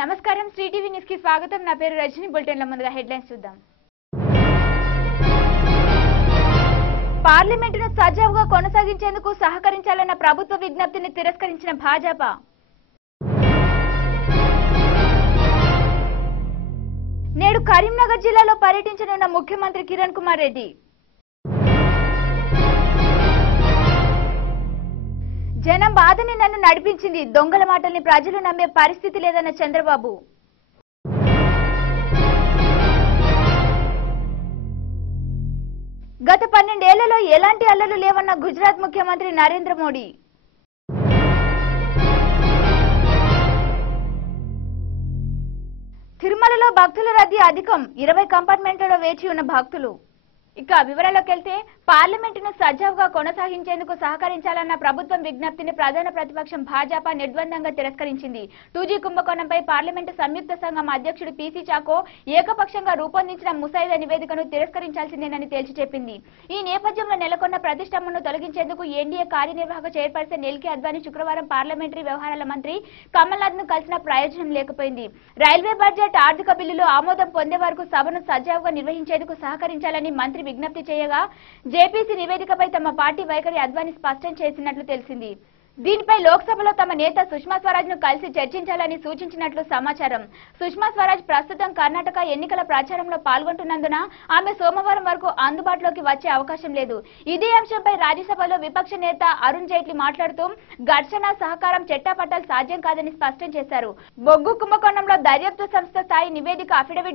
నమస్కారం Shri TV news కి స్వాగతం। నా పేరు రజని। బులెటిన్ లో ముందుగా హెడ్లైన్స్ చూద్దాం। పార్లమెంటును సజావుగా కొనసాగించేందుకు సహకరించాలన్న ప్రభుత్వ విజ్ఞప్తిని తిరస్కరించిన భాజపా। నేడు కరీంనగర్ జిల్లాలో పర్యటించనున్న ముఖ్యమంత్రి కిరణ్ కుమార్ రెడ్డి। జనం బాధని నన్ను నడిపించింది, దొంగల మాటల్ని ప్రజలు నమ్మే పరిస్థితి లేదన్న చంద్రబాబు। గత 12 ఏళ్లలో ఎలాంటి అల్లర్లు లేవన్న గుజరాత్ ముఖ్యమంత్రి నరేంద్ర మోడీ। తిరుమలలో భక్తుల రద్దీ అధికం, 20 కంపార్ట్మెంట్లలో వేచి ఉన్న భక్తులు। ఇక వివరాల్లోకి వెళ్తే పార్లమెంటును సజావుగా కొనసాగించేందుకు సహకరించాలన్న ప్రభుత్వం విజ్ఞప్తిని ప్రధాన ప్రతిపక్షం భాజపా నిర్ద్వందంగా తిరస్కరించింది। 2G కుంభకోణంపై పార్లమెంటు సంయుక్త సంఘం అధ్యక్షుడు పీసీ చాకో ఏకపక్షంగా రూపొందించిన ముసాయిదా నివేదికను తిరస్కరించాల్సిందేనని తేల్చి చెప్పింది। ఈ నేపథ్యంలో నెలకొన్న ప్రతిష్టంభనను తొలగించేందుకు ఎన్డీఏ కార్యనిర్వాహక చైర్పర్సన్ ఎల్కే అద్వానీ శుక్రవారం పార్లమెంటరీ వ్యవహారాల మంత్రి కమల్నాథ్ ను కలిసిన ప్రయోజనం లేకపోయింది। రైల్వే బడ్జెట్ ఆర్థిక బిల్లులో ఆమోదం పొందే వరకు సభను సజావుగా నిర్వహించేందుకు సహకరించాలని మంత్రి విజ్ఞప్తి చేయగా జేపీసీ నివేదికపై తమ పార్టీ వైఖరి అద్వానీ స్పష్టం చేసినట్లు తెలిసింది। దీనిపై లోక్సభలో తమ నేత సుష్మా స్వరాజ్ ను కలిసి చర్చించాలని సూచించినట్లు సమాచారం। సుష్మా స్వరాజ్ ప్రస్తుతం కర్ణాటక ఎన్నికల ప్రచారంలో పాల్గొంటున్నందున ఆమె సోమవారం వరకు అందుబాటులోకి వచ్చే అవకాశం లేదు। ఇదే అంశంపై రాజ్యసభలో విపక్ష నేత అరుణ్ జైట్లీ మాట్లాడుతూ ఘర్షణ సహకారం చెట్టాపట్టాలు సాధ్యం కాదని స్పష్టం చేశారు। బొగ్గు కుంభకోణంలో దర్యాప్తు సంస్థ స్థాయి నివేదిక అఫిడవిట్